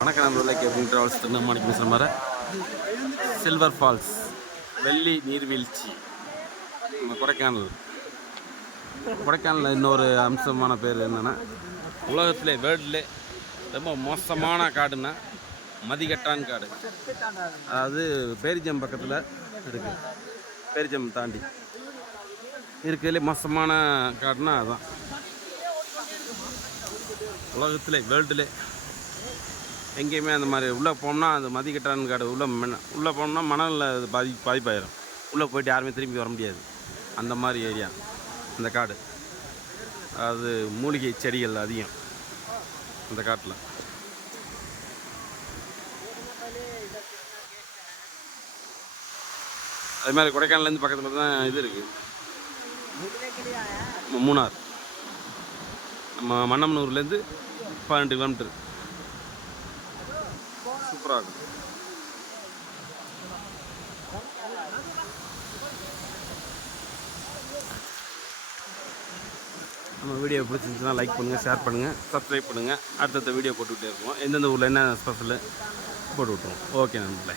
வணக்கம் நண்பர்களே, கேபிங் ட்ராவல்ஸ் திருநெல்வேலிக்கு பேசுகிற மாதிரி சில்வர் ஃபால்ஸ் வெள்ளி நீர்வீழ்ச்சி நம்ம கொடைக்கானலில் இன்னொரு அம்சமான பேர் என்னென்னா, உலகத்திலே வேர்ல்டிலே ரொம்ப மோசமான காடுன்னா மதிகட்டான் காடு. அதாவது பேரிஜம் பக்கத்தில் இருக்குது. பேரிஜம் தாண்டி இருக்கிறதுலே மோசமான காடுனா அதுதான். உலகத்திலே வேர்ல்டிலே எங்கேயுமே அந்த மாதிரி உள்ளே போனோம்னா அந்த மதிக்கட்டான் காடு உள்ளே போனோம்னா மணலில் பாதிப்பாயிடும். உள்ளே போய்ட்டு யாருமே திரும்பி வர முடியாது. அந்த மாதிரி ஏரியா அந்த காடு. அது மூலிகை செடிகள் அதிகம் அந்த காட்டில். அது மாதிரி கொடைக்கானலேருந்து பக்கத்தில் தான் இது இருக்குது, மூணார். நம்ம மன்னமனூர்லேருந்து 12 கிலோமீட்டர். சூப்பராக இருக்கும். நம்ம வீடியோ பிடிச்சிருந்துச்சுன்னா லைக் பண்ணுங்கள், ஷேர் பண்ணுங்கள், சப்ஸ்கிரைப் பண்ணுங்கள். அடுத்தடுத்த வீடியோ போட்டுக்கிட்டே இருக்கோம். எந்தெந்த ஊரில் என்ன ஸ்பெஷலு போட்டு விட்ருவோம். ஓகே நண்பர்களே.